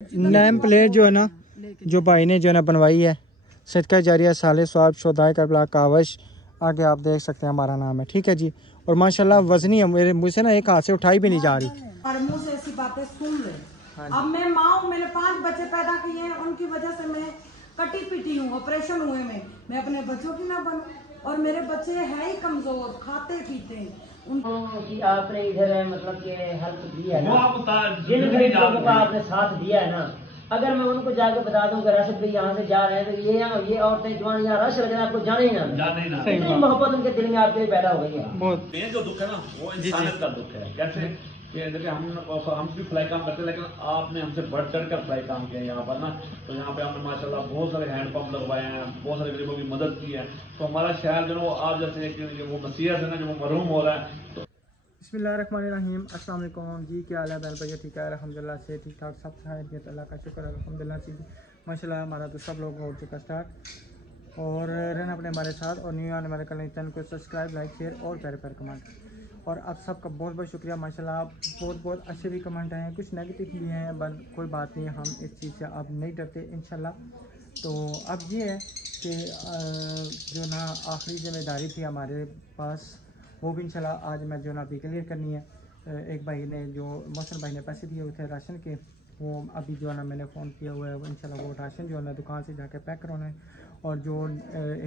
Name plate जो है ना, जो भाई ने जो है ना बनवाई है, सदका जारिया साले स्वाब शोदाय करबला कावश, आगे आप देख सकते हैं हमारा नाम है, ठीक है जी। और माशाल्लाह वजनी है, मेरे मुझ से ना एक हाथ से उठाई भी नहीं जा रही। और मुंह से ऐसी बातें सुन ले। अब मैं माँ हूँ, मैंने 5 बच्चे पैदा किए हैं, उनकी वजह से मैं कटी पिटी हूँ, ऑपरेशन हुए मैं अपने बच्चों की ना बनूं। और मेरे बच्चे है ही कमजोर, खाते पीते हैं। कि आपने इधर मतलब कि हेल्प दी है ना, जिन लोगों का आपने साथ दिया है ना, अगर मैं उनको जाके बता दूं कि राशिद भाई यहाँ से जा रहे हैं, तो ये औरतें जवान यहाँ रश लगे, आपको जाने ही ना, इतनी मोहब्बत उनके दिल में आपके लिए पैदा हो गई है। मेन जो दुख है ना, वो इंसानियत का दुख है। कैसे कि जैसे हम भी फ्लाई काम करते हैं, लेकिन आपने हमसे बढ़ चढ़ कर फ्लाई काम किया यहाँ पर ना। तो यहाँ पे हमने माशाल्लाह बहुत सारे हैंड पंप लगवाए हैं, बहुत सारे गरीबों की मदद की है। तो हमारा शहर जो आप जैसे वो मसीहा से ना जो महरूम हो रहा है। तो बिस्मिल्लाहिर्रहमानिर्रहीम, अस्सलाम वालेकुम जी, क्या हाल है बैल भैया? ठीक है अल्हम्दुलिल्लाह से ठीक ठाक सब खैरियत, अल्लाह का शुक्र अल्हम्दुलिल्लाह से माशाल्लाह। हमारा तो सब लोग हो चुका स्टार्ट, और रहना अपने हमारे साथ, और न्यू आने वाले चैनल को सब्सक्राइब, लाइक, शेयर और प्यारे प्यारे कमेंट। और आप सबका बहुत बहुत शुक्रिया माशाल्लाह। बहुत अच्छे भी कमेंट आए हैं, कुछ नेगेटिव भी हैं, बट कोई बात नहीं, हम इस चीज़ से अब नहीं डरते इंशाल्लाह। तो अब ये है कि जो ना आखिरी जिम्मेदारी थी हमारे पास, वो भी इंशाल्लाह आज मैं जो ना अभी क्लियर करनी है। एक भाई ने, जो मोहसिन भाई ने पैसे दिए हुए थे राशन के, वो अभी जो है ना मैंने फ़ोन किया हुआ है, इंशाल्लाह वो राशन जो है ना दुकान से जाकर पैक करवाना है। और जो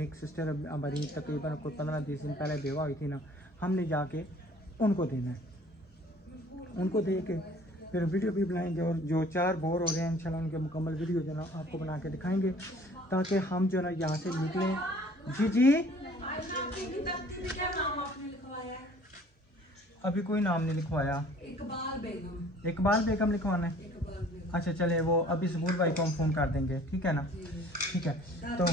एक सिस्टर हमारी तकरीबन कोई 15-20 दिन पहले बेवा हुई थी ना, हमने जाके उनको देना है। उनको दे के फिर वीडियो भी बनाएंगे, और जो 4 बोर हो रहे हैं इंशाल्लाह उनके मुकम्मल वीडियो जो ना आपको बना के दिखाएंगे, ताकि हम जो ना यहाँ से निकलें। जी जी, अभी कोई नाम नहीं लिखवाया। इकबाल बेगम लिखवाना है। अच्छा चले, वो अभी सबूर भाई को हम फ़ोन कर देंगे, ठीक है ना? ठीक है, तो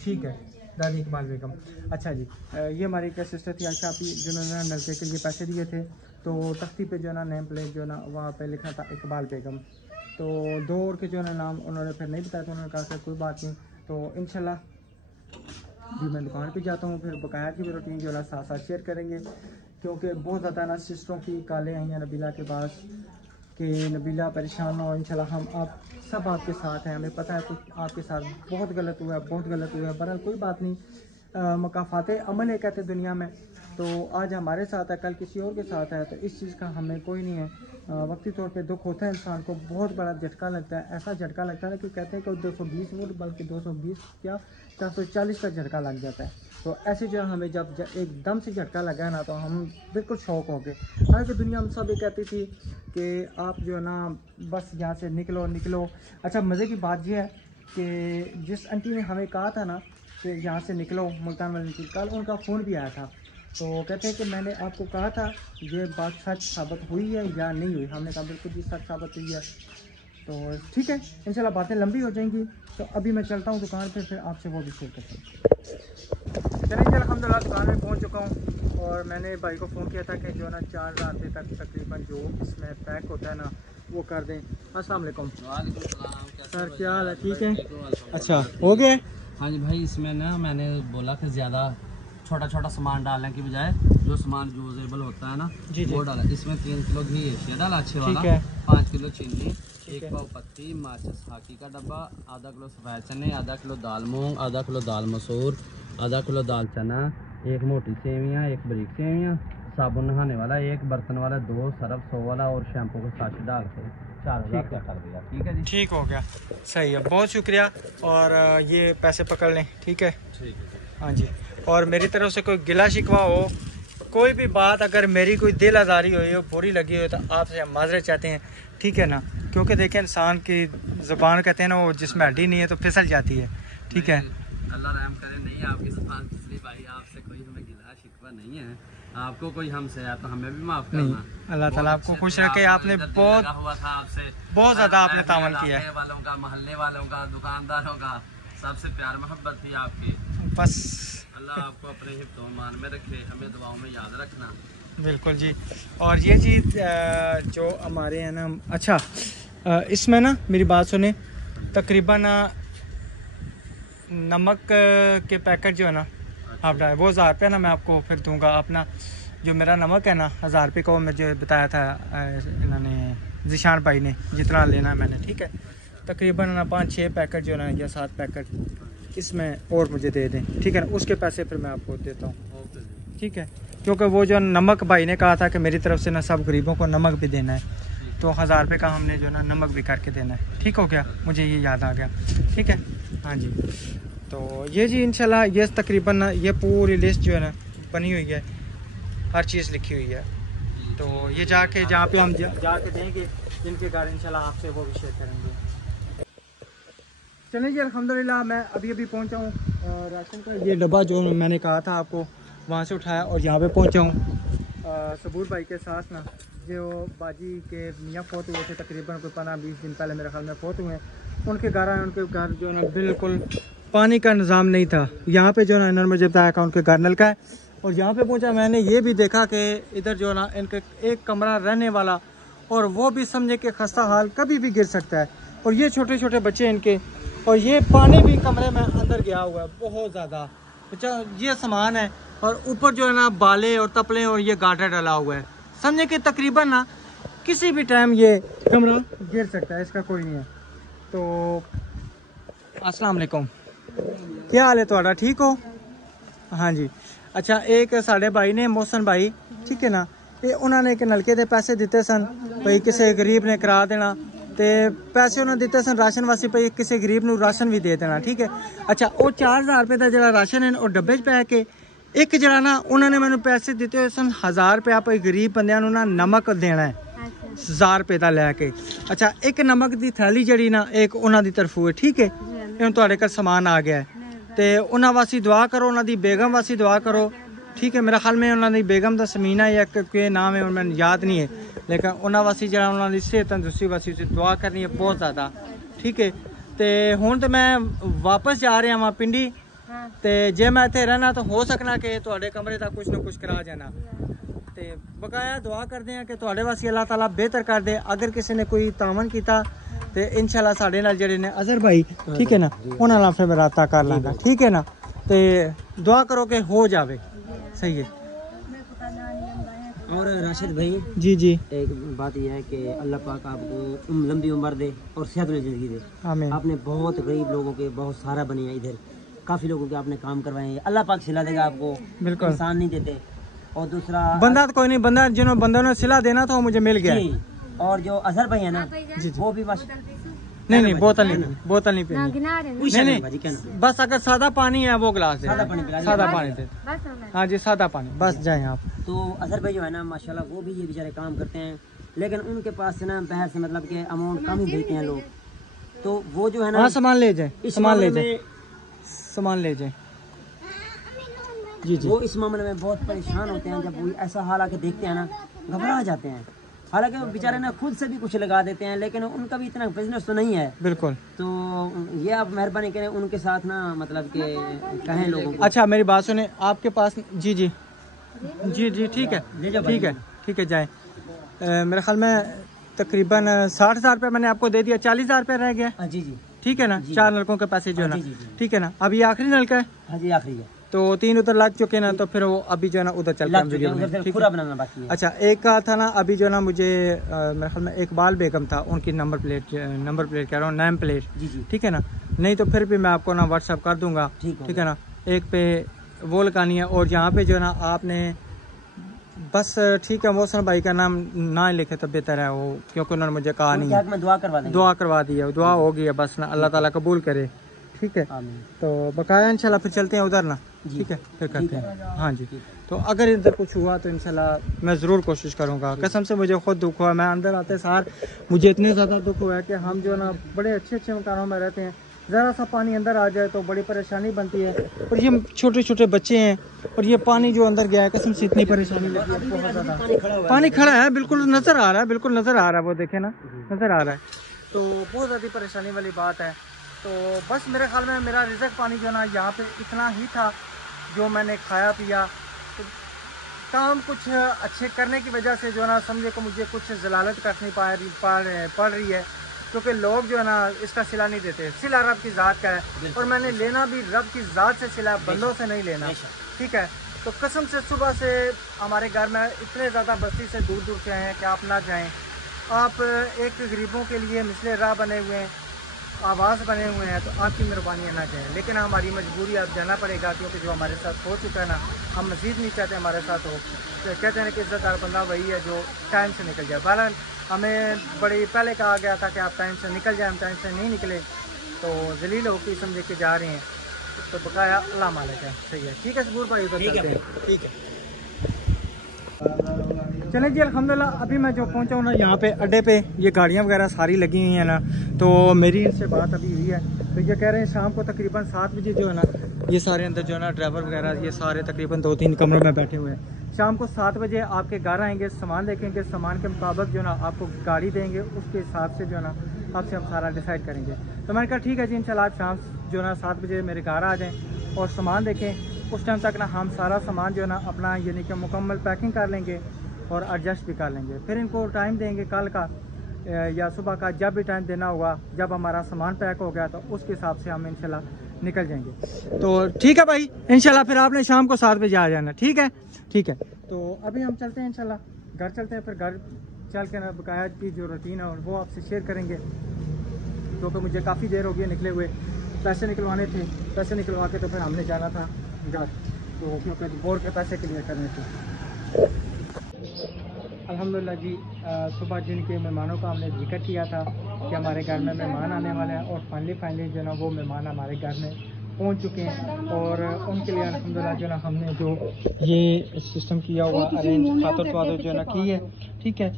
ठीक है, दादी इकबाल बेगम। अच्छा जी, ये हमारी एक सिस्टर थी आशा आपी, जिन्होंने नलके के लिए पैसे दिए थे। तो तख्ती पे जो ना नेम प्लेट जो ना वहाँ पे लिखा था इकबाल बेगम। तो 2 और के जो ना नाम उन्होंने फिर नहीं बताया, तो उन्होंने कहा कि कोई बात नहीं। तो इंशाल्लाह भी मैं दुकान पे जाता हूँ, फिर बकाया की भी रूटीन जो है साथ साथ शेयर करेंगे, क्योंकि बहुत ज़्यादा ना सिस्टरों की कालें आई हैं नबीला के पास कि नबीला परेशान हो। इंशाल्लाह हम आप सब आपके साथ हैं, हमें पता है कुछ आपके साथ बहुत गलत हुआ है, बहुत गलत हुआ है, बहरहाल कोई बात नहीं, मकाफात अमल है कहते दुनिया में। तो आज हमारे साथ है, कल किसी और के साथ है, तो इस चीज़ का हमें कोई नहीं है। वक्ती तौर पे दुख होता है, इंसान को बहुत बड़ा झटका लगता है, ऐसा झटका लगता है कि कहते हैं कि 220 वोल्ट, बल्कि 220 क्या 440 का झटका लग जाता है। तो ऐसे जो हमें जब एकदम से झटका लगा है ना, तो हम बिल्कुल शौक हो गए। हालांकि दुनिया हम सब ये कहती थी कि आप जो है ना बस यहाँ से निकलो निकलो। अच्छा, मज़े की बात यह है कि जिस आंटी ने हमें कहा था ना कि यहाँ से निकलो, मुल्तान वाली आंटी, कल उनका फ़ोन भी आया था। तो कहते हैं कि मैंने आपको कहा था, ये बात सच साबित हुई है या नहीं हुई? हमने कहा बिल्कुल जी सच साबित हुई है। तो ठीक है, इंशाल्लाह बातें लंबी हो जाएंगी। तो अभी मैं चलता हूँ दुकान पे, फिर आपसे वो भी शेयर करता हूँ। चलेंगे, अल्हम्दुलिल्लाह दुकान में पहुँच चुका हूँ, और मैंने भाई को फ़ोन किया था कि जो ना 4 रास्ते तक तकरीबन जो इसमें पैक होता है ना, वो कर दें। अस्सलाम वालेकुम। सर क्या हाल है? ठीक है, अच्छा हो गया? हाँ जी भाई, इसमें ना मैंने बोला कि ज़्यादा छोटा छोटा सामान डालने की बजाय जो सामान यूजेबल होता है ना, जी वो डाला। इसमें 3 किलो घी एशिया डाला अच्छे वाला, 5 किलो चीनी, 1 पाव पत्ती, माचिस हाकी का डब्बा, आधा किलो सफ़ेद चने, आधा किलो दाल मूंग, आधा किलो दाल मसूर, आधा किलो दाल चना, 1 मोटी सेवियाँ, 1 बारीक सेवियाँ, साबुन नहाने वाला 1, बर्तन वाला 2, सर्फ 100 वाला, और शैम्पू का साथ डाल के 4000 का कर दिया। ठीक है जी, ठीक हो गया, सही है, बहुत शुक्रिया। और ये पैसे पकड़ लें, ठीक है? ठीक है, हाँ जी। और मेरी तरफ से कोई गिला शिकवा हो, कोई भी बात, अगर मेरी कोई दिल आज़ारी हुई हो, बुरी लगी हो, तो आपसे हम माजरत चाहते हैं, ठीक है ना? क्योंकि देखें, इंसान की ज़ुबान कहते हैं ना, वो जिसमें हड्डी नहीं है तो फिसल जाती है, ठीक है? अल्लाह रहम करे, नहीं आपकी ज़ुबान फिसली भाई, आपसे कोई हमें गिला शिकवा नहीं है। आपको कोई हमसे है तो हमें भी माफ़ करना। अल्लाह ताला आपको खुश रखे। आपने बहुत हुआ था आपसे, बहुत ज़्यादा आपने तामल किया है, वालों का, मोहल्ले वालों का, दुकानदारों का, सबसे प्यार मोहब्बत थी आपकी। बस अल्लाह आपको अपने हिफ्ज़ व मान में रखे, हमें दुआओं में याद रखना। बिल्कुल जी। और ये चीज़ जो हमारे हैं ना, अच्छा इसमें ना मेरी बात सुने, तकरीबन नमक के पैकेट जो है ना आप डालें, वो 1000 रुपये ना मैं आपको फिर दूंगा अपना जो मेरा नमक है ना 1000 रुपये का, वो मुझे बताया था इन्होंने ज़ीशान भाई ने, जितना लेना है मैंने, ठीक है। तकरीबन ना 5-6 पैकेट जो है ना, या 7 पैकेट इसमें और मुझे दे दें, ठीक है ना। उसके पैसे फिर मैं आपको देता हूँ, ठीक है। क्योंकि वो जो नमक भाई ने कहा था कि मेरी तरफ से ना सब गरीबों को नमक भी देना है, तो 1000 रुपये का हमने जो ना नमक भी करके देना है, ठीक हो गया, मुझे ये याद आ गया, ठीक है। हाँ जी, तो ये जी इंशाल्लाह ये तकरीबन ना ये पूरी लिस्ट जो है ना बनी हुई है, हर चीज़ लिखी हुई है। तो ये जाके जहाँ पे हम जाके देंगे जिनके घर इंशाल्लाह आपसे वो भी शेयर करेंगे। चलिए जी, अल्हम्दुलिल्लाह मैं अभी पहुँचा हूँ राशन का ये डब्बा जो मैंने कहा था आपको वहाँ से उठाया और यहाँ पे पहुँचा हूँ सबूर भाई के साथ ना, जो बाजी के मियाँ फोत हुए थे तकरीबन कोई 15-20 दिन पहले मेरे ख्याल में फोत हुए हैं। उनके घर आए, उनके घर जो है बिल्कुल पानी का निज़ाम नहीं था। यहाँ पे जो है इन्होंने मुझे बताया कि उनके घर नलका है, और यहाँ पे पहुँचा मैंने ये भी देखा कि इधर जो है ना इनके एक कमरा रहने वाला, और वो भी समझे कि खस्ता हाल कभी भी गिर सकता है, और ये छोटे छोटे बच्चे इनके, और ये पानी भी कमरे में अंदर गया हुआ है बहुत ज़्यादा। अच्छा ये सामान है, और ऊपर जो है ना बाले और तपले और ये गाटर डाला हुआ है, समझे कि तकरीबन ना किसी भी टाइम ये कमरा गिर सकता है, इसका कोई नहीं है। तो अस्सलाम वालेकुम, क्या हाल है ਤੁਹਾਡਾ, ठीक हो? हाँ जी। अच्छा एक साढ़े भाई ने मोहसन भाई, ठीक है ना, ये उन्होंने एक नलके के पैसे दिते सन भाई किसी गरीब ने करा देना, तो पैसे उन्होंने दिते सन राशन वास्ते भाई किसी गरीब को राशन भी दे देना, ठीक है। अच्छा वो 4000 रुपये का जो राशन है और डब्बे पै के एक जरा ना उन्होंने मैंने पैसे दिते हुए सन 1000 रुपया भाई गरीब बंदियां ना नमक देना है 1000 रुपये का लैके। अच्छा एक नमक की थैली जड़ी ना एक उन्होंने तरफों है, ठीक है, ਹੁਣ ਤੁਹਾਡੇ ਘਰ ਸਮਾਨ ਆ ਗਿਆ ਤੇ ਉਹਨਾਂ ਵਾਸਤੇ ਦੁਆ ਕਰੋ, ਉਹਨਾਂ ਦੀ ਬੇਗਮ ਵਾਸਤੇ ਦੁਆ ਕਰੋ, ठीक है। मेरा ख्याल में ਉਹਨਾਂ ਦੀ ਬੇਗਮ ਦਾ ਸਮੀਨਾ या कोई नाम है ਮੈਨੂੰ याद नहीं है, लेकिन ਉਹਨਾਂ ਵਾਸਤੇ ਜਿਹੜਾ ਉਹਨਾਂ ਦੀ ਸਿਹਤ ਤੰਦਰੁਸਤੀ ਵਾਸਤੇ ਦੁਆ ਕਰਨੀ है बहुत ज़्यादा, ठीक है। ਤੇ ਹੁਣ ਤੇ ਮੈਂ ਵਾਪਸ ਜਾ ਰਿਹਾ ਹਾਂ ਪਿੰਡੀ, ਤੇ ਜੇ ਮੈਂ ਇੱਥੇ ਰਹਿਣਾ ਤਾਂ ਹੋ ਸਕਣਾ ਕਿ ਤੁਹਾਡੇ ਕਮਰੇ ਦਾ ਕੁਝ ਨਾ ਕੁਝ ਕਰਾ ਜਾਣਾ, ਤੇ ਬਕਾਇਆ ਦੁਆ ਕਰਦੇ ਹਾਂ ਕਿ ਤੁਹਾਡੇ ਵਾਸਤੇ ਅੱਲਾਹ ਤਾਲਾ ਬਿਹਤਰ ਕਰ ਦੇ। ਅਗਰ ਕਿਸੇ ਨੇ ਕੋਈ ਤਾਮਨ ਕੀਤਾ ਤੇ इंशाल्लाह साढ़े नाल जेडे ने अजहर भाई, ठीक है ना, उन्हां नाल फिर राता कर लांगा, ठीक है ना, ते दुआ करो कि हो जावे, सही है। और राशिद भाई जी जी, एक बात यह है कि अल्लाह पाक आपको लंबी उम्र दे और सेहत में ज़िंदगी दे। आमीन। आपने बहुत गरीब लोगों के बहुत सहारा बने हैं, इधर काफ़ी लोगों के आपने काम करवाए हैं, अल्लाह पाक सिला देगा आपको, बिल्कुल इंसान नहीं देते। और दूसरा बंदा तो कोई नहीं, बंदा जिन्होंने बंदों ने सिला देना था वो मुझे मिल गया। और जो अजहर भाई है ना जी वो भी बस नहीं बोतल नहीं पीनी, नहीं बस अगर सादा पानी है वो गिलास दे, सादा पानी दे, हाँ जी सादा पानी बस, जाए आप। तो अजहर भाई जो है ना माशाल्लाह वो भी ये बेचारे काम करते हैं, लेकिन उनके पास से ना बाहर से मतलब के अमाउंट कम ही देते हैं लोग, तो वो जो है ना सामान ले जाए, सामान ले जाए, सामान ले जाए। जी जी, वो इस मामले में बहुत परेशान होते हैं, जब वो ऐसा हाल आके देखते हैं ना घबरा जाते हैं। हालांकि वो बेचारे ना खुद से भी कुछ लगा देते हैं, लेकिन उनका भी इतना बिजनेस तो नहीं है, बिल्कुल। तो ये आप मेहरबानी करें उनके साथ ना मतलब के कहें लोगों को। अच्छा मेरी बात सुने, आपके पास जी जी जी जी, ठीक है ठीक है ठीक है, जाए। मेरे ख्याल में तकरीबन 60,000 रुपये मैंने आपको दे दिया, 40,000 रुपये रह गया। जी जी ठीक है ना, 4 नलकों के पैसे जो है ना, ठीक है ना। अभी आखिरी नलका है, हाँ जी आखिरी है, तो 3 उधर लग चुके ना, तो फिर वो अभी जो है ना उधर चलते हैं, पूरा बनाना बाकी है। अच्छा एक का था ना अभी जो ना मुझे मेरे ख्याल में इकबाल बेगम था, उनकी नंबर प्लेट कह रहा हूँ, नेम प्लेट, ठीक है ना, नहीं तो फिर भी मैं आपको ना व्हाट्सअप कर दूंगा, ठीक है ना। एक पे वो लगानी है, और यहाँ पे जो है ना आपने बस ठीक है मोहसन भाई का नाम ना लिखे तो बेहतर है वो, क्योंकि उन्होंने मुझे कहा नहीं है, मैं दुआ करवा दी है, दुआ हो गई है बस ना, अल्लाह ताला कबूल करे, ठीक है। तो बकाया इंशाल्लाह फिर चलते हैं उधर ना, ठीक है, फिर करते हैं। हाँ जी, तो अगर इधर कुछ हुआ तो इंशाल्लाह मैं ज़रूर कोशिश करूँगा। कसम से मुझे खुद दुख हुआ, मैं अंदर आते सार मुझे इतने ज़्यादा दुख हुआ है कि हम जो ना बड़े अच्छे मकानों में रहते हैं, ज़रा सा पानी अंदर आ जाए तो बड़ी परेशानी बनती है, और ये छोटे छोटे बच्चे हैं, और ये पानी जो अंदर गया है कसम से इतनी परेशानी लगी है बहुत ज़्यादा। पानी खड़ा है, बिल्कुल नज़र आ रहा है, बिल्कुल नज़र आ रहा है, वो देखे ना नज़र आ रहा है, तो बहुत ज़्यादा परेशानी वाली बात है। तो बस मेरे ख्याल में मेरा रिज़्क पानी जो ना यहाँ पे इतना ही था जो मैंने खाया पिया, तो काम कुछ अच्छे करने की वजह से जो ना समझे को मुझे कुछ जलालत करनी पड़ रही है, क्योंकि लोग जो है ना इसका सिला नहीं देते। सिला रब की ज़ात का है, और मैंने लेना भी रब की ज़ात से सिला, बंदों से नहीं लेना, ठीक है। तो कसम से सुबह से हमारे घर में इतने ज़्यादा बस्ती से दूर दूर से हैं कि आप ना जाएं। आप एक गरीबों के लिए मिसले राह बने हुए हैं, आवाज़ बने हुए हैं, तो आपकी मेहरबानी ना जाएं। लेकिन हमारी मजबूरी अब जाना पड़ेगा, क्योंकि जो हमारे साथ हो चुका है ना, हम मज़ीद नहीं चाहते हमारे साथ हो। तो कहते हैं कि इज़्ज़तदार बंदा वही है जो टाइम से निकल जाए। बहरहाल हमें बड़ी पहले कहा गया था कि आप टाइम से निकल जाए, हम टाइम से नहीं निकले तो जलील होकर समझ के जा रहे हैं। तो बकाया अल्लाह मालिक है। सही है, ठीक है सबूर भाई, उधर चलते हैं। ठीक है, चलें जी। अल्हम्दुलिल्लाह अभी मैं जो पहुंचा हूँ ना यहाँ पे अड्डे पे, ये गाड़ियाँ वगैरह सारी लगी हुई हैं ना, तो मेरी इनसे बात अभी हुई है। तो ये कह रहे हैं शाम को तकरीबन 7 बजे जो है ना, ये सारे अंदर जो है ना ड्राइवर वगैरह ये सारे तकरीबन 2-3 कमरों में बैठे हुए हैं। शाम को 7 बजे आपके घर आएंगे, सामान देखेंगे, सामान के मुताबिक जो है ना आपको गाड़ी देंगे, उसके हिसाब से जो है ना आपसे हम सारा डिसाइड करेंगे। तो मैंने कहा ठीक है जी, इंशाल्लाह आप शाम जो है ना 7 बजे मेरे घर आ जाएँ और सामान देखें। उस टाइम तक ना हम सारा सामान जो है ना अपना यानी कि मुकम्मल पैकिंग कर लेंगे और एडजस्ट भी कर लेंगे। फिर इनको टाइम देंगे कल का या सुबह का, जब भी टाइम देना होगा, जब हमारा सामान पैक हो गया तो उसके हिसाब से हम इंशाल्लाह निकल जाएंगे। तो ठीक है भाई, इंशाल्लाह फिर आपने शाम को 7 बजे आ जाना। ठीक है, ठीक है। तो अभी हम चलते हैं इंशाल्लाह, घर चलते हैं। फिर घर चल के ना बकाया की जो रूटीन है वो आपसे शेयर करेंगे, क्योंकि मुझे काफ़ी देर हो गई निकले हुए। पैसे निकलवाने थे, पैसे निकलवा के तो फिर हमने जाना था घर, तो क्योंकि बोर के पैसे क्लियर करने थे। अल्हम्दुलिल्लाह जी, सुबह जिनके मेहमानों का हमने जिक्र किया था कि हमारे घर में मेहमान आने वाले हैं, और फाइनली जो ना वो मेहमान हमारे घर में पहुंच चुके हैं। और उनके लिए अल्हम्दुलिल्लाह जो ना हमने जो ये सिस्टम किया हुआ अरेंज खातर स्वादत जो ना की है, ठीक है,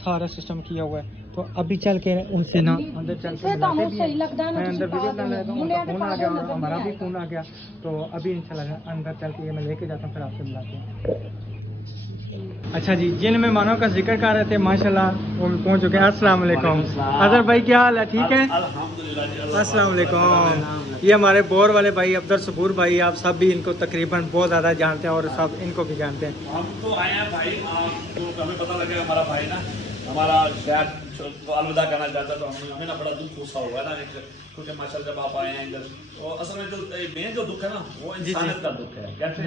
सारा सिस्टम किया हुआ है। तो अभी चल के उनसे ना अंदर चल के मिलाते भी हैं। मैं अंदर वीडियो बना रहा था, उनका फ़ोन आ गया और हमारा भी फ़ोन आ गया। तो अभी इंशाल्लाह अंदर चल के ये मैं लेके जाता हूँ, फिर आपसे मिलाते हैं। अच्छा जी, जिन मेहमानों का जिक्र कर रहे थे माशाल्लाह वो भी पहुंच चुके हैं। अस्सलाम वालेकुम अजहर भाई, क्या हाल है? ठीक है, अस्सलाम वालेकुम। ये हमारे बोर वाले भाई अब्दुल सबूर भाई, आप सब भी इनको तकरीबन बहुत ज़्यादा जानते हैं और सब इनको भी जानते हैं। हम तो आए हैं भाई, आपको हमें पता लगा हमारा भाई ना हमारा शहर को अलविदा करना चाहता, तो हमें ना बड़ा दुख हुआ हुआ है ना, क्योंकि माशाल्लाह जब आप आए हैं इधर, तो असल में जो मेन जो दुख है ना वो इंसानियत का दुख है। कैसे